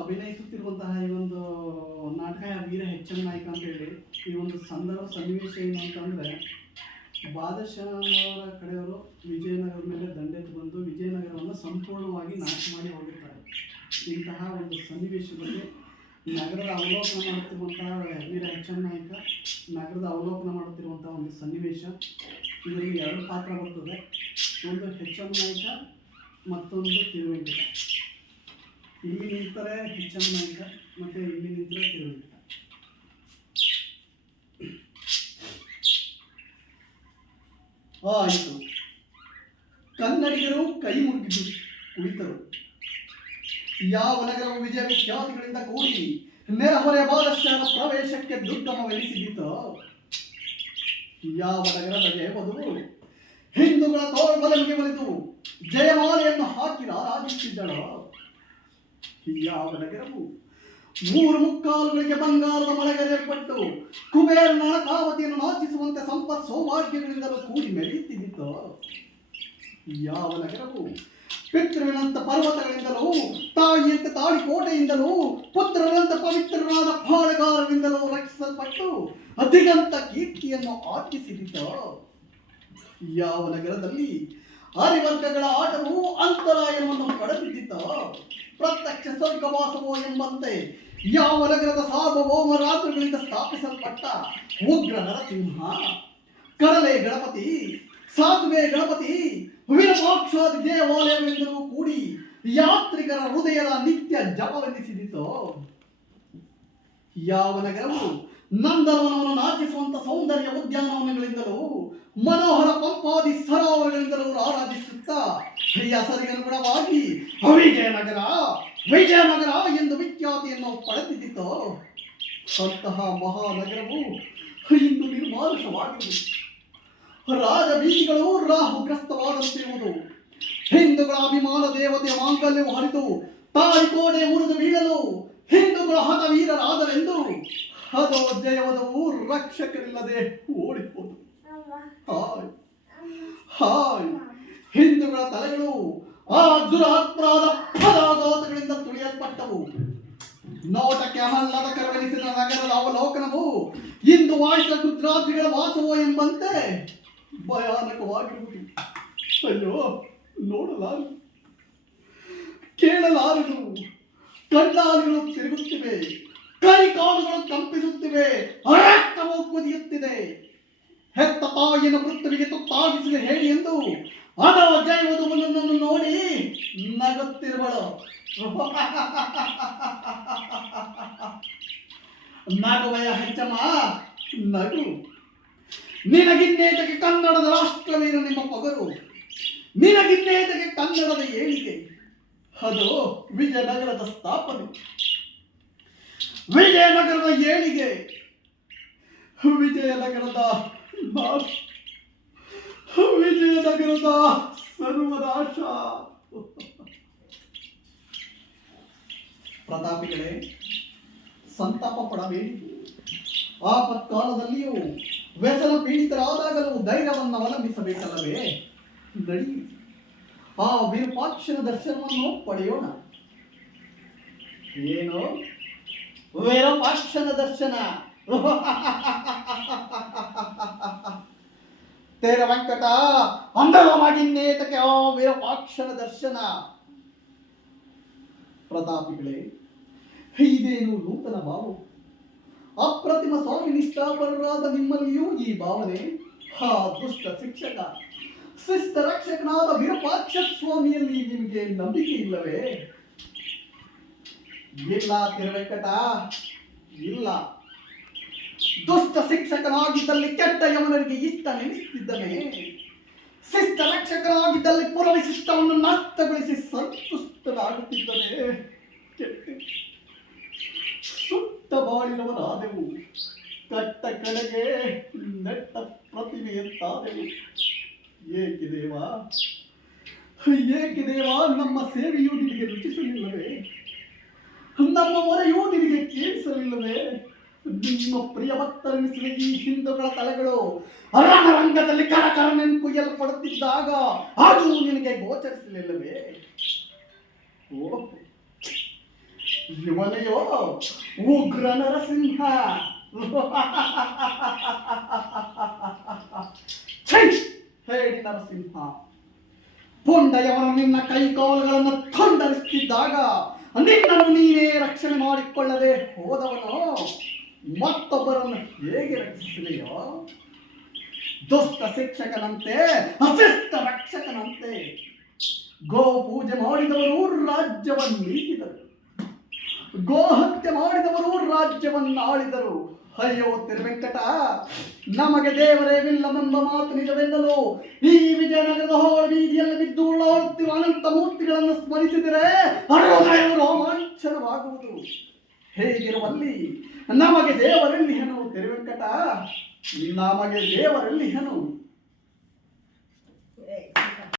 ಅಭಿನಯಿಸುತ್ತಿರುವಂತಹ ಈ ಒಂದು ನಾಟಕ ವೀರ ಹೆಚ್ಚನ ನಾಯಕ ಅಂತ ಹೇಳಿ ಈ ಒಂದು ಸನ್ನಿವೇಶ ಏನು ಅಂತಂದರೆ ಬಾದಶಾಹನವರ ಕಡೆಯವರು ವಿಜಯನಗರದ ಮೇಲೆ ದಂಡೆತ್ತು ಬಂದು ವಿಜಯನಗರವನ್ನು ಸಂಪೂರ್ಣವಾಗಿ ನಾಶ ಮಾಡಿ ಹೋಗಿರ್ತಾರೆ. ಇಂತಹ ಒಂದು ಸನ್ನಿವೇಶದಲ್ಲಿ ನಗರದ ಅವಲೋಕನ ಮಾಡುತ್ತಿರುವಂತಹ ವೀರ ಹೆಚ್ಚನ ನಾಯಕ ನಗರದ ಅವಲೋಕನ ಮಾಡುತ್ತಿರುವಂತಹ ಒಂದು ಸನ್ನಿವೇಶ. ಇದರಲ್ಲಿ ಎರಡು ಪಾತ್ರ ಬರ್ತದೆ, ಒಂದು ಹೆಚ್ಚನ ನಾಯಕ ಮತ್ತೊಂದು ತಿರುವೆಂಕಟ. ಇಲ್ಲಿ ನಿಂತರೆ ಹೆಚ್ಚನ ನಾಯಕ ಮತ್ತೆ ಇಲ್ಲಿ ನಿಂತರೆ ತಿರುವೆಂಕಟ. ಆಯಿತು, ಕನ್ನಡಿಗರು ಕೈ ಮುಗಿದು ಕುಳಿತರು. ಯಾವ ನಗರವು ವಿಜಯ ವಿಖ್ಯಾತಿಗಳಿಂದ ಕೂಡಿ ನೆರೆಹೊರೆ ಬಾದಶಾಹನ ಪ್ರವೇಶಕ್ಕೆ ದುರ್ಗಮವೆನಿಸಿದಿತ್ತೋ, ಯಾವ ನಗರದ ಜಯವಧು ಹಿಂದೂಗಳ ತೋಳ್ಬಲಕ್ಕೆ ಒಲಿದು ಜಯಮಾಲೆಯನ್ನು ಹಾಕಿ ರಾರಾಜಿಸುತ್ತಿದ್ದಳೋ, ಯಾವ ನಗರವು 3 ಮುಕ್ಕಾಲುಗಳಿಗೆ ಬಂಗಾರದ ಮಳೆಗರೆಯಲ್ಪಟ್ಟು ಕುಬೇರನ ಹಣಕಾವತಿಯನ್ನು ನಾಚಿಸುವಂತೆ ಸಂಪತ್ ಸೌಭಾಗ್ಯಗಳಿಂದಲೂ ಕೂಡಿ ಮೆರೆಯುತ್ತಿದ್ದಿತ್ತೋ, ಯಾವ ನಗರವು ಪಿತೃವಿನಂತ ಪರ್ವತಗಳಿಂದಲೂ ತಾಯಿಯಂತೆ ತಾಳಿಕೋಟೆಯಿಂದಲೂ ಪುತ್ರರಂತ ಪವಿತ್ರರಾದ ಪಾಳೆಗಾರರಿಂದಲೂ ರಕ್ಷಿಸಲ್ಪಟ್ಟು ಅಧಿಗಂತ ಕೀರ್ತಿಯನ್ನು ಆರ್ಜಿಸಿದಿತ್ತೋ, ಯಾವ ನಗರದಲ್ಲಿ ಹರಿವರ್ಗಗಳ ಆಟವು ಅಂತರಾಯವನ್ನು ಪಡೆದಿದ್ದಿತ್ತೋ, ಪ್ರತ್ಯಕ್ಷ ಸ್ವರ್ಗವಾಸವೋ ಎಂಬಂತೆ ಯಾವ ನಗರದ ಸಾರ್ವಭೌಮ ರಾತ್ರಿಗಳಿಂದ ಸ್ಥಾಪಿಸಲ್ಪಟ್ಟ ಉಗ್ರ ನರಸಿಂಹ, ಕಡಲೆ ಗಣಪತಿ, ಸಾಧುವೆ ಗಣಪತಿ, ವಿರೂಪಾಕ್ಷಾದಿ ದೇವಾಲಯಗಳಿಂದಲೂ ಕೂಡಿ ಯಾತ್ರಿಕರ ಹೃದಯದ ನಿತ್ಯ ಜಪವೆನಿಸಿದಿತ್ತೋ, ಯಾವ ನಗರವು ನಂದನವನವನ್ನು ನಾಚಿಸುವಂತ ಸೌಂದರ್ಯ ಉದ್ಯಾನವನಗಳಿಂದಲೂ ಮನೋಹರ ಪಂಪಾದಿ ಸರೋವರಗಳಿಂದಲೂ ಆರಾಧಿಸುತ್ತಾ ಹೆಸರಿಗನುಗುಣವಾಗಿ ವಿಜಯನಗರ ವಿಜಯನಗರ ಎಂದು ವಿಖ್ಯಾತಿಯನ್ನು ಪಡೆದಿದ್ದಿತ್ತೋ, ಅಂತಹ ಮಹಾನಗರವು ಇಂದು ನಿರ್ಮಾನುಷವಾಗಿದೆ. ರಾಜಬೀದಿಗಳು ರಾಹುಗ್ರಸ್ತವಾದಂತಿರುವುದು, ಹಿಂದೂಗಳ ಅಭಿಮಾನ ದೇವತೆಯ ಮಾಂಗಲ್ಯವು ಹರಿದು ತಾಳಿಕೋಟೆ ಮುರಿದು ಬೀಳಲು ಹಿಂದೂಗಳ ಹತವೀರರಾದರೆಂದು ಅದು ಜಯವದವು ರಕ್ಷಕರಿಲ್ಲದೆ ಓಡಿపోದು. ಹಾಯ್ ಹಾಯ್, ಹಿಂದೂಗಳ ತಲೆಗಳು ಆ ದುರಾತ್ಮರಾದ ಪದಾಘಾತಗಳಿಂದ ತುಳಿಯಲ್ಪಟ್ಟವು. ನೋಟಕ್ಕೆ ಅಹಲ್ಲದ ಕರವೆನಿಸಿದ ನಗರದ ಅವಲೋಕನವು ಇಂದು ವಾಯಿಸಿದ ಗುಜರಾತಿಗಳ ವಾಸವೋ ಎಂಬಂತೆ ಭಯಾನಕವಾಗಿರುವುದು. ಅಯ್ಯೋ, ನೋಡಲಾರು, ಕೇಳಲಾರದು, ಕಣ್ಣಾಲುಗಳು ತಿರುಗುತ್ತಿವೆ, ಕೈ ಕಾಲುಗಳು ಕಂಪಿಸುತ್ತಿವೆ, ರಕ್ತವು ಕುದಿಯುತ್ತಿದೆ. ಹೆತ್ತ ತಾಯಿನ ಮೃತ್ಯುವಿಗೆ ತುತ್ತಾಗಿಸಿದ ಹೇಳಿ ಎಂದು ಅದ ಜಯವಧುವನ್ನು ನೋಡಿ ನಗುತ್ತಿರುವಳು. ನಗುವೆಯ ಹೆಚ್ಚಮ್ಮ ನಗು, ನಿನಗಿನ್ನೇತಕ್ಕೆ ಕನ್ನಡದ ರಾಷ್ಟ್ರವೀರ ನಿಮ್ಮ ಪೊಗರು, ನಿನಗಿನ್ನೇತಕ್ಕೆ ಕನ್ನಡದ ಏಳಿಗೆ. ಅದು ವಿಜಯನಗರದ ಸ್ಥಾಪನೆ, ವಿಜಯನಗರದ ಏಳಿಗೆ, ವಿಜಯನಗರದ ನಾಶ, ವಿಜಯನಗರದ ಸರ್ವನಾಶ. ಪ್ರತಾಪಿಗಳೇ, ಸಂತಾಪ ಪಡಬೇಡಿ. ಆಪತ್ಕಾಲದಲ್ಲಿಯೂ ವ್ಯಸನ ಪೀಡಿತರಾದಾಗಲೂ ಧೈರ್ಯವನ್ನು ಅವಲಂಬಿಸಬೇಕಲ್ಲವೇ? ನಡಿ, ಆ ವಿರೂಪಾಕ್ಷನ ದರ್ಶನವನ್ನು ಪಡೆಯೋಣ. ಏನು ವಿರೂಪಾಕ್ಷನ ದರ್ಶನ? ತೇರ ವೆಂಕಟ ಅಂದವಾಗಿನ್ನೇತಕ್ಕೆ ಆ ವಿರೂಪಾಕ್ಷನ ದರ್ಶನ? ಪ್ರತಾಪಿಗಳೇ, ಇದೇನು ನೂತನ ಭಾವ? ಅಪ್ರತಿಮ ಸ್ವಾಮಿ ನಿಷ್ಠಾಪರರಾದ ನಿಮ್ಮಲ್ಲಿಯೂ ಈ ಭಾವನೆ? ಆ ದುಷ್ಟ ಶಿಕ್ಷಕ ಶಿಷ್ಟ ರಕ್ಷಕನಾದ ವಿರೂಪಾಕ್ಷ ಸ್ವಾಮಿಯಲ್ಲಿ ನಿಮಗೆ ನಂಬಿಕೆ ಇಲ್ಲವೇ? ಇಲ್ಲ ತಿರುವೆಂಕಟ, ಇಲ್ಲ. ದುಷ್ಟ ಶಿಕ್ಷಕನಾಗಿದ್ದಲ್ಲಿ ಕೆಟ್ಟ ಯಮನರಿಗೆ ಇಷ್ಟ ನೆನೆಸುತ್ತಿದ್ದನೆ, ಶಿಷ್ಟ ರಕ್ಷಕನಾಗಿದ್ದಲ್ಲಿ ಪುರವಿಶಿಷ್ಟವನ್ನು ನಷ್ಟಗೊಳಿಸಿ ಸಂತುಷ್ಟನಾಗುತ್ತಿದ್ದನೆ. ಸುಟ್ಟ ಬಾಳಿನವರಾದೆವು, ಕಟ್ಟ ಕಡೆಗೆ ನೆಟ್ಟ ಪ್ರತಿಮೆಯಂತಾದೆವು. ಏಕೆ ದೇವ, ಏಕೆ ದೇವ, ನಮ್ಮ ಸೇವೆಯೂ ನಿನಗೆ ರುಚಿಸಲಿಲ್ಲವೇ? ನಮ್ಮ ಮೊರೆಯೂ ನಿನಗೆ ಕೇಳಿಸಲಿಲ್ಲವೇ? ನಿಮ್ಮ ಪ್ರಿಯ ಭಕ್ತರೆನಿಸಿದ ಈ ಹಿಂದೂಗಳ ತಲೆಗಳು ರಣರಂಗದಲ್ಲಿ ಕರಕರನೆಂದು ಕುಯ್ಯಲ್ಪಡುತ್ತಿದ್ದಾಗ ಅದು ನಿನಗೆ ಗೋಚರಿಸಲಿಲ್ಲವೇ? ಓ, ಇವನೆಯೋ ಉಗ್ರ ನರಸಿಂಹ. ಛೈ! ಹೇಳಿ ನರಸಿಂಹ, ಪುಂಡಯವನು ನಿನ್ನ ಕೈಕಾಲುಗಳನ್ನು ಥಂಡರಿಸುತ್ತಿದ್ದಾಗ ನಿನ್ನನ್ನು ನೀನೇ ರಕ್ಷಣೆ ಮಾಡಿಕೊಳ್ಳದೆ ಹೋದವನು ಮತ್ತೊಬ್ಬರನ್ನು ಹೇಗೆ ರಕ್ಷಿಸಲೆಯೋ? ದುಷ್ಟ ಶಿಕ್ಷಕನಂತೆ, ಅಶಿಷ್ಟ ರಕ್ಷಕನಂತೆ ಗೋ ಪೂಜೆ ಮಾಡಿದವರು ರಾಜ್ಯವನ್ನು ನೀಡಿದರು, ಗೋಹತ್ಯೆ ಮಾಡಿದವರು ರಾಜ್ಯವನ್ನು ಆಳಿದರು. ಅಯ್ಯೋ ತಿರುವೆಂಕಟ, ನಮಗೆ ದೇವರೇ ವಿಲ್ಲವೆಂಬ ಮಾತು ನಿಜವೆನ್ನಲು ಈ ವಿಜಯನಗರದ ಹೊರ ಬೀದಿಯಲ್ಲಿ ಬಿದ್ದು ಉಳ್ಳಾಡುತ್ತಿರುವ ಅನಂತ ಮೂರ್ತಿಗಳನ್ನು ಸ್ಮರಿಸಿದರೆ ಹೃದಯವು ರೋಮಾಂಚನವಾಗುವುದು. ಹೇಗಿರುವಲ್ಲಿ ನಮಗೆ ದೇವರೆಲ್ಲಿಹನು ತಿರುವೆಂಕಟ, ನಮಗೆ ದೇವರೆಲ್ಲಿಹನು?